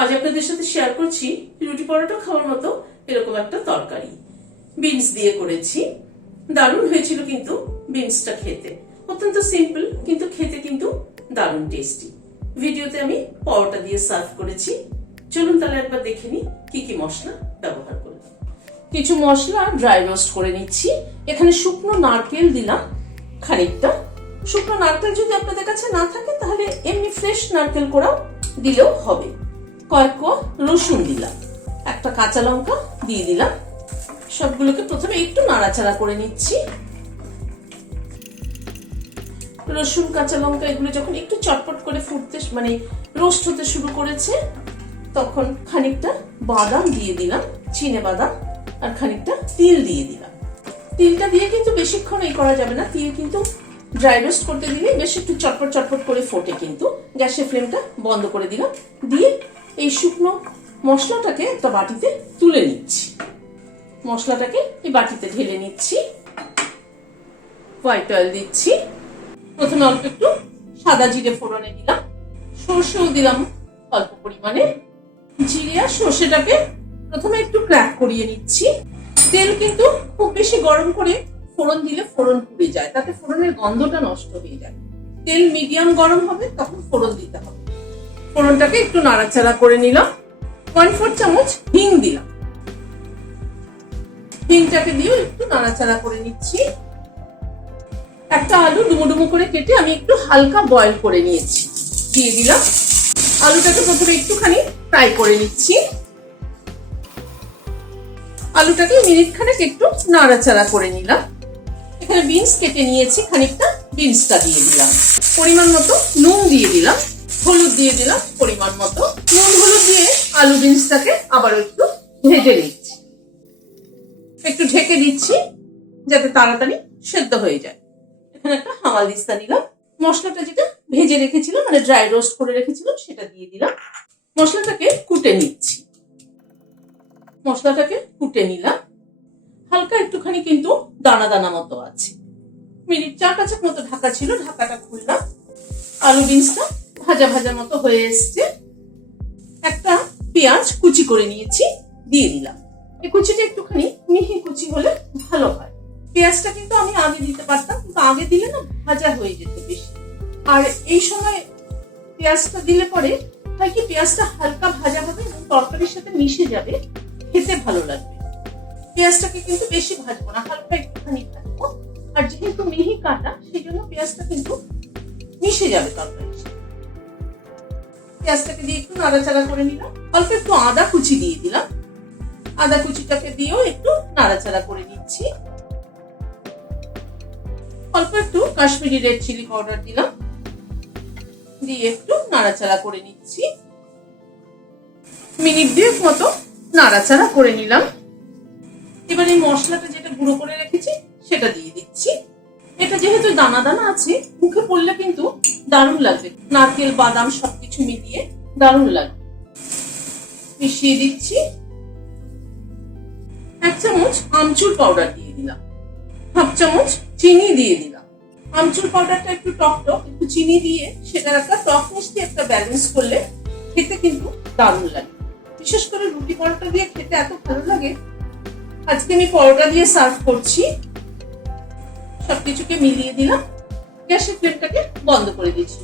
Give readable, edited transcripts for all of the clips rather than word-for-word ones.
আজ আপনাদের সাথে শেয়ার করছি রুটি পরোটা খাওয়ার মতো এরকম একটা তরকারি। বিনস দিয়ে করেছি, দারুণ হয়েছিল কিন্তু বিনসটা খেতে। অত্যন্ত সিম্পল কিন্তু খেতে কিন্তু দারুণ টেস্টি। ভিডিওতে আমি পরোটা দিয়ে সার্ভ করেছি। চলুন তাহলে একবার দেখে নিই কি কি মশলা ব্যবহার করলাম। কিছু মশলা ড্রাই রোস্ট করে নিচ্ছি। এখানে শুকনো নারকেল দিলাম খানিকটা। শুকনো নারকেল যদি আপনাদের কাছে না থাকে তাহলে এমনি ফ্রেশ নারকেল কোড়াও দিলেও হবে। কয়েক কোয়া রসুন দিলাম, একটা কাঁচা লঙ্কা দিয়ে দিলাম। সবগুলোকে প্রথমে একটু নাড়াচাড়া করে নিচ্ছি। রসুন কাঁচা লঙ্কা এগুলো যখন একটু চটপট করে ফুটতে মানে রোস্ট হতে শুরু করেছে তখন খানিকটা বাদাম দিয়ে দিলাম, চিনে বাদাম, আর খানিকটা তিল দিয়ে দিলাম। তিলটা দিয়ে কিন্তু বেশিক্ষণ এই করা যাবে না, তিল কিন্তু ড্রাই রোস্ট করতে দিলে বেশ একটু চটপট চটপট করে ফোটে। কিন্তু গ্যাসের ফ্লেমটা বন্ধ করে দিলাম, দিয়ে এই শুকনো মশলাটাকে একটা বাটিতে তুলে নিচ্ছি। মশলাটাকে এই বাটিতে ঢেলে নিচ্ছি। হোয়াইট অয়েল দিচ্ছি। প্রথমে অল্প একটু সাদা জিরে ফোড়নে দিলাম, সর্ষেও দিলাম অল্প পরিমাণে। জিরে আর সর্ষেটাকে প্রথমে একটু ক্র্যাক করিয়ে নিচ্ছি। তেল কিন্তু খুব বেশি গরম করে ফোড়ন দিলে ফোড়ন পুড়ে যায়, তাতে ফোড়নের গন্ধটা নষ্ট হয়ে যায়। তেল মিডিয়াম গরম হবে তখন ফোড়ন দিতে হবে। ফোড়নটাকে একটু নাড়াচাড়া করে নিলাম। 1/4 চামচ হিং দিলাম। হিংটাকে দিয়েও একটু নাড়াচাড়া করে নিচ্ছি। একটা আলু ডুমো ডুমো করে কেটে আমি একটু হালকা বয়েল করে নিয়েছি, দিয়ে দিলাম। আলুটাকে প্রথমে একটুখানি ফ্রাই করে নিচ্ছি। আলুটাকে মিনিট খানেক একটু নাড়াচাড়া করে নিলাম। এখানে বিনস কেটে নিয়েছি, খানিকটা বিনসটা দিয়ে দিলাম। পরিমাণ মতো নুন দিয়ে দিলাম, হলুদ দিয়ে দিলাম পরিমাণ মতো। নুন হলুদ দিয়ে আলু বিনসটাকে আবার একটু ভেজে নিচ্ছি। একটু ঢেকে দিচ্ছি যাতে তাড়াতাড়ি সেদ্ধ হয়ে যায়। এখানে একটা হামাল দিস্তা নিলাম। মশলাটা যেটা ভেজে রেখেছিলাম মানে ড্রাই রোস্ট করে রেখেছিলাম সেটা দিয়ে দিলাম। মশলাটাকে কুটে নিচ্ছি। মশলাটাকে কুটে নিলাম। হালকা একটুখানি কিন্তু দানা দানা মতো আছে। মিনিট 4-5 মতো ঢাকা ছিল, ঢাকাটা খুললাম। আলু বিনসটা ভাজা ভাজা মতো হয়ে এসছে। একটা পেঁয়াজ কুচি করে নিয়েছি, দিয়ে দিলাম। এই কুচিটা একটুখানি মিহি কুচি হলে ভালো হয়। পেঁয়াজটা কিন্তু আমি আগে দিতে পারতাম, কিন্তু আগে দিলে না ভাজা হয়ে যেত বেশি। আর এই সময় পেঁয়াজটা দিলে পরে হয় কি পেঁয়াজটা হালকা ভাজা হবে এবং তরকারির সাথে মিশে যাবে, খেতে ভালো লাগবে। পেঁয়াজটাকে কিন্তু বেশি ভাজবো না, হালকা একটুখানি ভাজবো। আর যেহেতু মিহি কাটা সেই জন্য পেঁয়াজটা কিন্তু মিশে যাবে তরকারির সাথে। পেঁয়াজটাকে দিয়ে একটু নাড়াচাড়া করে নিলাম। অল্প একটু আদা কুচি দিয়ে দিলাম। আদা কুচিটাকে দিয়েও একটু নাড়াচাড়া করে নিচ্ছি। অল্প একটু কাশ্মীরি রেড চিলি পাউডার দিলাম, দিয়ে একটু নাড়াচাড়া করে নিচ্ছি। মিনিট 2 মতো নাড়াচাড়া করে নিলাম। এবার এই মশলাটা যেটা গুঁড়ো করে রেখেছি সেটা দিয়ে দিচ্ছি। এটা যেহেতু দানা দানা আছে মুখে পড়লে কিন্তু দারুণ লাগবে। নারকেল বাদাম সবকিছু মিলিয়ে দারুণ লাগবে। মিশিয়ে দিচ্ছি। 1 চামচ আমচুর পাউডার দিয়ে দিলাম। 1/2 চামচ চিনি দিয়ে দিলাম। আমচুর পাউডারটা একটু টক টক, একটু চিনি দিয়ে সেটার একটা টক মিষ্টি একটা ব্যালেন্স করলে খেতে কিন্তু দারুণ লাগে। বিশেষ করে রুটি পরোটা দিয়ে খেতে এত ভালো লাগে। আজকে আমি পরোটা দিয়ে সার্ভ করছি। সবকিছুকে মিলিয়ে দিলাম, গ্যাসের ফ্লেমটাকে বন্ধ করে দিচ্ছি।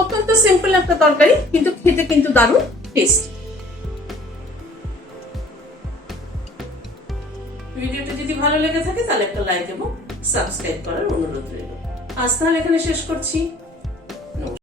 অত্যন্ত সিম্পল একটা তরকারি কিন্তু খেতে কিন্তু দারুণ টেস্টি। ভিডিওটা যদি ভালো লেগে থাকে তাহলে একটা লাইক এবং সাবস্ক্রাইব করার অনুরোধ রইল। আজ তাহলে এখানে শেষ করছি।